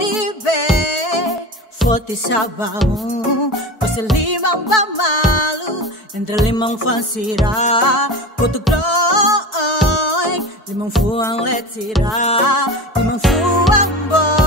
tibe Foti sabão Você limão malu Entre limão fansira Kotu groi Limão fuang letira Limão fuang boy